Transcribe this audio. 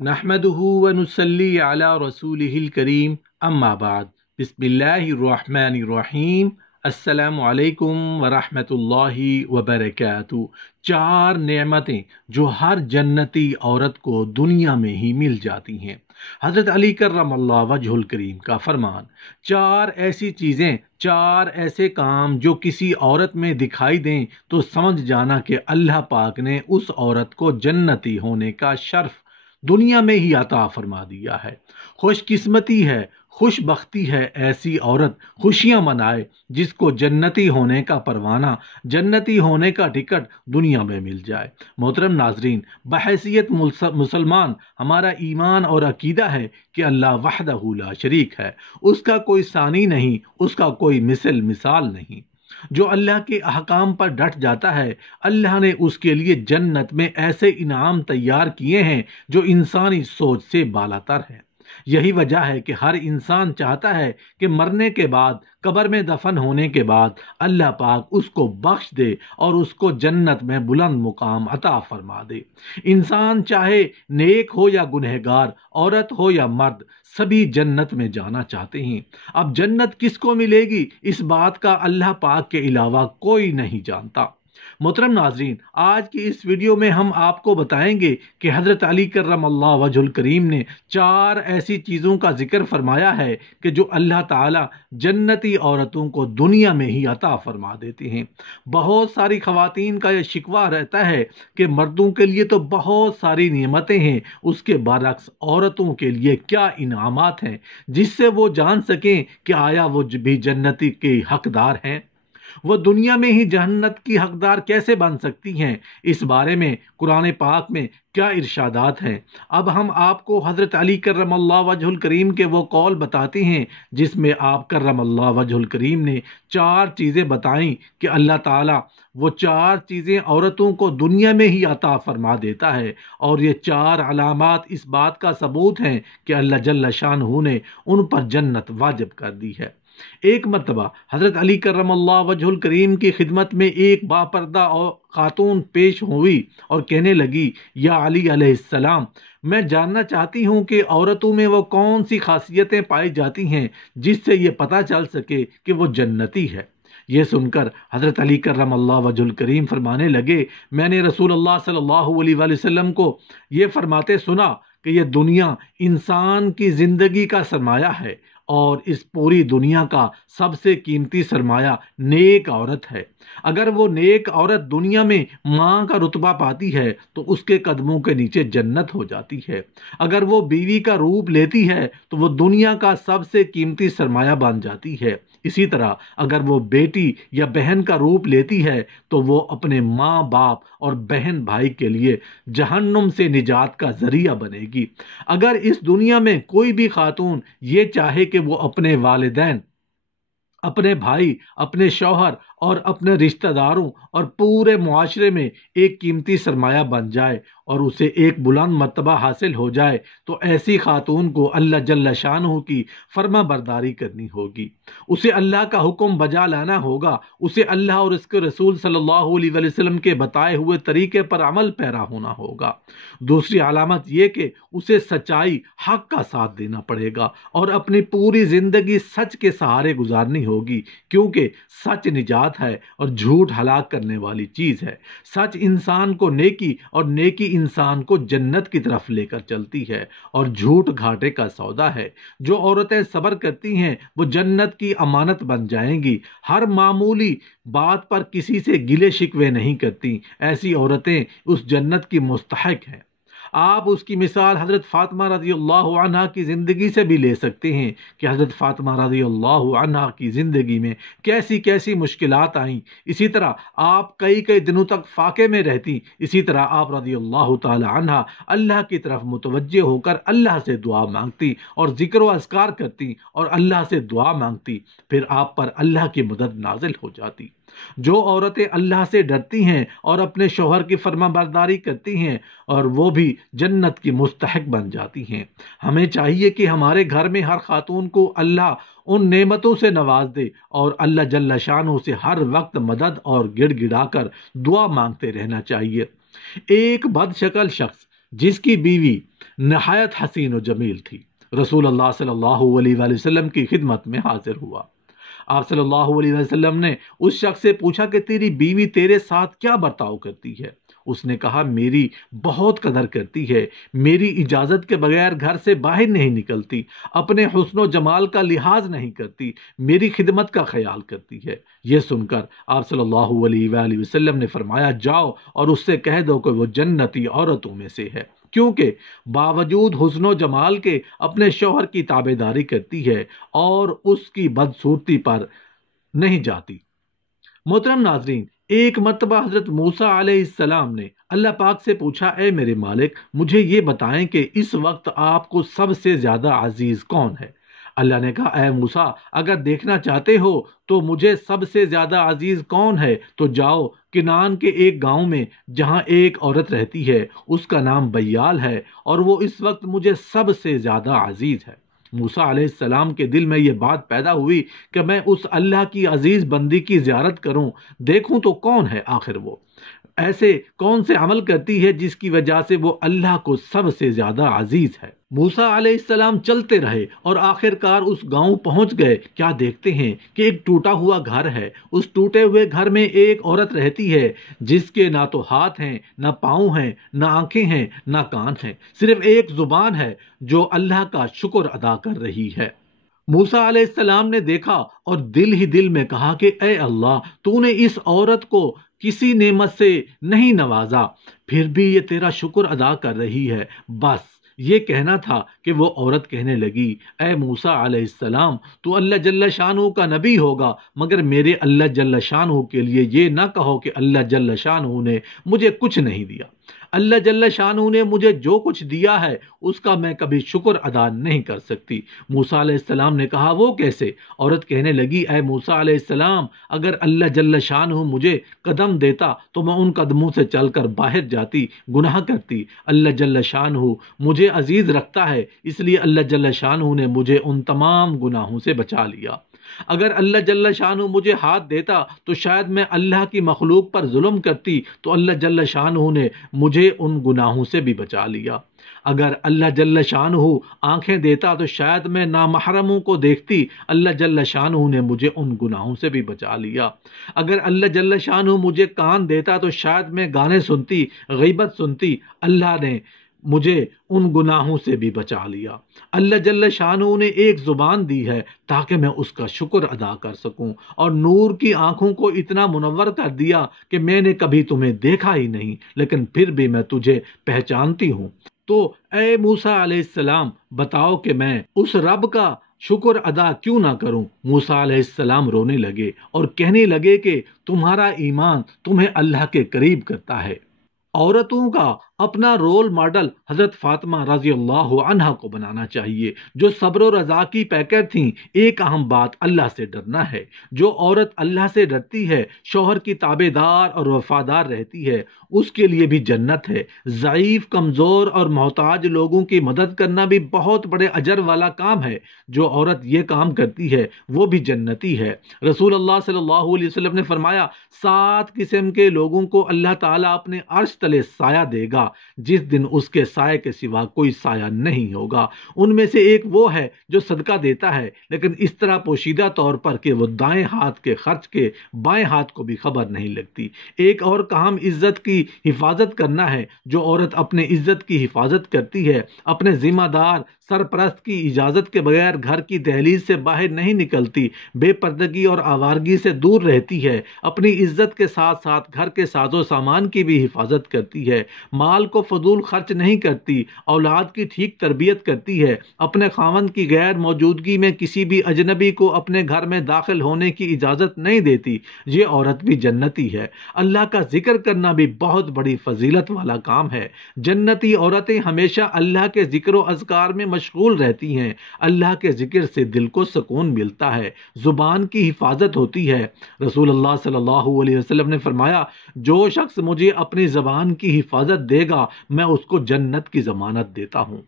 نحمدہ ونصلی علی رسولہ الکریم اما بعد بسم اللہ الرحمن الرحیم السلام علیکم ورحمۃ اللہ وبرکاتہ۔ چار نعمتیں جو ہر جنتی عورت کو دنیا میں ہی مل جاتی ہیں۔ حضرت علی کرم اللہ وجہ الکریم کا فرمان، چار ایسی چیزیں، چار ایسے کام جو کسی عورت میں دکھائی دیں تو سمجھ جانا کہ اللہ پاک نے اس عورت کو جنتی ہونے کا شرف دنیا میں ہی عطا فرما دیا ہے۔ خوش قسمتی ہے، خوش بختی ہے ایسی عورت خوشیاں منائے جس کو جنتی ہونے کا پروانہ، جنتی ہونے کا ٹکٹ دنیا میں مل جائے۔ محترم ناظرین، بحیثیت مسلمان ہمارا ایمان اور عقیدہ ہے کہ اللہ وحدہ لا شریک ہے، اس کا کوئی ثانی نہیں، اس کا کوئی مثال نہیں۔ جو اللہ کے احکام پر ڈٹ جاتا ہے، اللہ نے اس کے لیے جنت میں ایسے انعام تیار کیے ہیں جو انسانی سوچ سے بالاتر ہیں۔ یہی وجہ ہے کہ ہر انسان چاہتا ہے کہ مرنے کے بعد، قبر میں دفن ہونے کے بعد اللہ پاک اس کو بخش دے اور اس کو جنت میں بلند مقام عطا فرما دے۔ انسان چاہے نیک ہو یا گنہگار، عورت ہو یا مرد، سبھی جنت میں جانا چاہتے ہیں۔ اب جنت کس کو ملے گی، اس بات کا اللہ پاک کے علاوہ کوئی نہیں جانتا۔ محترم ناظرین، آج کی اس ویڈیو میں ہم آپ کو بتائیں گے کہ حضرت علی کرم اللہ وجہ الکریم نے چار ایسی چیزوں کا ذکر فرمایا ہے کہ جو اللہ تعالیٰ جنتی عورتوں کو دنیا میں ہی عطا فرما دیتے ہیں۔ بہت ساری خواتین کا یہ شکوہ رہتا ہے کہ مردوں کے لیے تو بہت ساری نعمتیں ہیں، اس کے برعکس عورتوں کے لیے کیا انعامات ہیں جس سے وہ جان سکیں کہ آیا وہ بھی جنتی کے حقدار ہیں۔ وہ دنیا میں ہی جنت کی حقدار کیسے بن سکتی ہیں، اس بارے میں قرآن پاک میں کیا ارشادات ہیں۔ اب ہم آپ کو حضرت علی کرم اللہ وجہ الکریم کے وہ قول بتاتے ہیں جس میں آپ کرم اللہ وجہ الکریم نے چار چیزیں بتائیں کہ اللہ تعالیٰ وہ چار چیزیں عورتوں کو دنیا میں ہی عطا فرما دیتا ہے، اور یہ چار علامات اس بات کا ثبوت ہیں کہ اللہ جل شانہ نے ان پر جنت واجب کر دی ہے۔ ایک مرتبہ حضرت علی کرم اللہ وجہ الکریم کی خدمت میں ایک باپردہ خاتون پیش ہوئی اور کہنے لگی، یا علی علیہ السلام، میں جاننا چاہتی ہوں کہ عورتوں میں وہ کون سی خاصیتیں پائی جاتی ہیں جس سے یہ پتہ چل سکے کہ وہ جنتی ہے۔ یہ سن کر حضرت علی کرم اللہ وجہ الکریم فرمانے لگے، میں نے رسول اللہ صلی اللہ علیہ وآلہ وسلم کو یہ فرماتے سنا کہ یہ دنیا انسان کی زندگی کا سرمایہ ہے، اور اس پوری دنیا کا سب سے قیمتی سرمایہ نیک عورت ہے۔ اگر وہ نیک عورت دنیا میں ماں کا رتبہ پاتی ہے تو اس کے قدموں کے نیچے جنت ہو جاتی ہے۔ اگر وہ بیوی کا روپ لیتی ہے تو وہ دنیا کا سب سے قیمتی سرمایہ بن جاتی ہے۔ اسی طرح اگر وہ بیٹی یا بہن کا روپ لیتی ہے تو وہ اپنے ماں باپ اور بہن بھائی کے لیے جہنم سے نجات کا ذریعہ بنے گی۔ اگر اس دنیا میں کوئی بھی خاتون یہ چاہے کہ وہ اپنے والدین، اپنے بھائی، اپنے شوہر اور اپنے رشتہ داروں اور پورے معاشرے میں ایک قیمتی سرمایہ بن جائے اور اسے ایک بلند مرتبہ حاصل ہو جائے تو ایسی خاتون کو اللہ جل شانہ کی فرما برداری کرنی ہوگی، اسے اللہ کا حکم بجا لانا ہوگا، اسے اللہ اور اس کے رسول صلی اللہ علیہ وآلہ وسلم کے بتائے ہوئے طریقے پر عمل پیرا ہونا ہوگا۔ دوسری علامت یہ کہ اسے سچائی، حق کا ساتھ دینا پڑے گا اور اپنی پوری زندگی سچ کے سہارے گزارنی ہوگی، کیونکہ سچ نجات ہے اور جھوٹ ہلاک کرنے والی چیز ہے۔ سچ انسان کو نیکی اور نیکی انسان کو جنت کی طرف لے کر چلتی ہے، اور جھوٹ گھاٹے کا سودا ہے۔ جو عورتیں صبر کرتی ہیں وہ جنت کی امانت بن جائیں گی، ہر معمولی بات پر کسی سے گلے شکوے نہیں کرتی، ایسی عورتیں اس جنت کی مستحق ہیں۔ آپ اس کی مثال حضرت فاطمہ رضی اللہ عنہ کی زندگی سے بھی لے سکتے ہیں کہ حضرت فاطمہ رضی اللہ عنہ کی زندگی میں کیسی کیسی مشکلات آئیں۔ اسی طرح آپ کئی دنوں تک فاقے میں رہتی، اسی طرح آپ رضی اللہ تعالی عنہ اللہ کی طرف متوجہ ہو کر اللہ سے دعا مانگتی اور ذکر و اذکار کرتی اور اللہ سے دعا مانگتی، پھر آپ پر اللہ کی مدد نازل ہو جاتی۔ جو عورتیں اللہ سے ڈرتی ہیں اور اپنے شوہر کی فرما برداری کرتی ہیں اور وہ بھی جنت کی مستحق بن جاتی ہیں۔ ہمیں چاہیے کہ ہمارے گھر میں ہر خاتون کو اللہ ان نعمتوں سے نواز دے اور اللہ جل شانہ سے ہر وقت مدد اور گڑ گڑا کر دعا مانگتے رہنا چاہیے۔ ایک بد شکل شخص جس کی بیوی نہایت حسین و جمیل تھی، رسول اللہ صلی اللہ علیہ وآلہ وسلم کی خدمت میں حاضر ہوا۔ آپ صلی اللہ علیہ وسلم نے اس شخص سے پوچھا کہ تیری بیوی تیرے ساتھ کیا برتاؤ کرتی ہے؟ اس نے کہا میری بہت قدر کرتی ہے، میری اجازت کے بغیر گھر سے باہر نہیں نکلتی، اپنے حسن و جمال کا لحاظ نہیں کرتی، میری خدمت کا خیال کرتی ہے۔ یہ سن کر آپ صلی اللہ علیہ وآلہ وسلم نے فرمایا جاؤ اور اس سے کہہ دو کہ وہ جنتی عورتوں میں سے ہے، کیونکہ باوجود حسن و جمال کے اپنے شوہر کی تابع داری کرتی ہے اور اس کی بدصورتی پر نہیں جاتی۔ محترم ناظرین، ایک مرتبہ حضرت موسیٰ علیہ السلام نے اللہ پاک سے پوچھا، اے میرے مالک مجھے یہ بتائیں کہ اس وقت آپ کو سب سے زیادہ عزیز کون ہے؟ اللہ نے کہا، اے موسیٰ اگر دیکھنا چاہتے ہو تو مجھے سب سے زیادہ عزیز کون ہے تو جاؤ کنعان کے ایک گاؤں میں جہاں ایک عورت رہتی ہے، اس کا نام بیال ہے اور وہ اس وقت مجھے سب سے زیادہ عزیز ہے۔ موسیٰ علیہ السلام کے دل میں یہ بات پیدا ہوئی کہ میں اس اللہ کی عزیز بندی کی زیارت کروں، دیکھوں تو کون ہے آخر وہ ایسے کون سے عمل کرتی ہے جس کی وجہ سے وہ اللہ کو سب سے زیادہ عزیز ہے۔ موسیٰ علیہ السلام چلتے رہے اور آخر کار اس گاؤں پہنچ گئے۔ کیا دیکھتے ہیں کہ ایک ٹوٹا ہوا گھر ہے، اس ٹوٹے ہوئے گھر میں ایک عورت رہتی ہے جس کے نہ تو ہاتھ ہیں، نہ پاؤں ہیں، نہ آنکھیں ہیں، نہ کان ہیں، صرف ایک زبان ہے جو اللہ کا شکر ادا کر رہی ہے۔ موسیٰ علیہ السلام نے دیکھا اور دل ہی دل میں کہا کہ اے اللہ تو نے اس عورت کو کسی نعمت سے نہیں نوازا، پھر بھی یہ تیرا شکر ادا کر رہی ہے۔ بس یہ کہنا تھا کہ وہ عورت کہنے لگی، اے موسیٰ علیہ السلام تو اللہ جل شانہ کا نبی ہوگا، مگر میرے اللہ جل شانہ کے لیے یہ نہ کہو کہ اللہ جل شانہ نے مجھے کچھ نہیں دیا۔ اللہ جل شانہ نے مجھے جو کچھ دیا ہے اس کا میں کبھی شکر ادا نہیں کر سکتی۔ موسیٰ علیہ السلام نے کہا وہ کیسے؟ عورت کہنے لگی، اے موسیٰ علیہ السلام اگر اللہ جل شانہ مجھے قدم دیتا تو میں ان قدموں سے چل کر باہر جاتی، گناہ کرتی۔ اللہ جل شانہ مجھے عزیز رکھتا ہے، اس لیے اللہ جل شانہ نے مجھے ان تمام گناہوں سے بچا لیا۔ اگر اللہ جل شانہ مجھے ہاتھ دیتا تو شاید میں اللہ کی مخلوق پر ظلم کرتی، تو اللہ جل شانہ نے مجھے ان گناہوں سے بھی بچا لیا۔ اگر اللہ جل شانہ آنکھیں دیتا تو شاید میں نامحرموں کو دیکھتی، اللہ جل شانہ نے مجھے ان گناہوں سے بھی بچا لیا۔ اگر اللہ جل شانہ مجھے کان دیتا تو شاید میں گانے سنتی، غیبت سنتی، اللہ نے مجھے ان گناہوں سے بھی بچا لیا۔ اللہ جل شانہ نے ایک زبان دی ہے تاکہ میں اس کا شکر ادا کر سکوں، اور نور کی آنکھوں کو اتنا منور کر دیا کہ میں نے کبھی تمہیں دیکھا ہی نہیں لیکن پھر بھی میں تجھے پہچانتی ہوں۔ تو اے موسیٰ علیہ السلام بتاؤ کہ میں اس رب کا شکر ادا کیوں نہ کروں؟ موسیٰ علیہ السلام رونے لگے اور کہنے لگے کہ تمہارا ایمان تمہیں اللہ کے قریب کرتا ہے۔ عورتوں کا اپنا رول ماڈل حضرت فاطمہ رضی اللہ عنہا کو بنانا چاہیے، جو صبر و رضا کی پیکر تھیں۔ ایک اہم بات اللہ سے ڈرنا ہے۔ جو عورت اللہ سے ڈرتی ہے، شوہر کی تابع دار اور وفادار رہتی ہے، اس کے لیے بھی جنت ہے۔ ضعیف، کمزور اور محتاج لوگوں کی مدد کرنا بھی بہت بڑے اجر والا کام ہے۔ جو عورت یہ کام کرتی ہے وہ بھی جنتی ہے۔ رسول اللہ صلی اللہ علیہ وسلم نے فرمایا 7 قسم کے لوگوں کو اللہ تعالیٰ اپنے عرش تلے سایہ دے گا جس دن اس کے سائے کے سوا کوئی سایہ نہیں ہوگا۔ ان میں سے ایک وہ ہے جو صدقہ دیتا ہے لیکن اس طرح پوشیدہ طور پر کہ وہ دائیں ہاتھ کے خرچ کے بائیں ہاتھ کو بھی خبر نہیں لگتی۔ ایک اور کام عزت کی حفاظت کرنا ہے۔ جو عورت اپنے عزت کی حفاظت کرتی ہے، اپنے ذمہ دار سرپرست کی اجازت کے بغیر گھر کی دہلیز سے باہر نہیں نکلتی، بے پردگی اور آوارگی سے دور رہتی ہے، اپنی عزت کے ساتھ ساتھ گھر کے ساز و سامان کی بھی حفاظت کرتی ہے، مال کو فضول خرچ نہیں کرتی، اولاد کی ٹھیک تربیت کرتی ہے، اپنے خاوند کی غیر موجودگی میں کسی بھی اجنبی کو اپنے گھر میں داخل ہونے کی اجازت نہیں دیتی، یہ عورت بھی جنتی ہے۔ اللہ کا ذکر کرنا بھی بہت بڑی فضیلت والا کام ہے۔ جنتی عورتیں ہمیشہ اللہ کے ذکر و اذکار میں مشغول رہتی ہیں۔ اللہ کے ذکر سے دل کو سکون ملتا ہے، زبان کی حفاظت ہوتی ہے۔ رسول اللہ صلی اللہ علیہ وسلم نے فرمایا جو شخص مجھے اپنی زبان کی حفاظت دے گا میں اس کو جنت کی ضمانت دیتا ہوں۔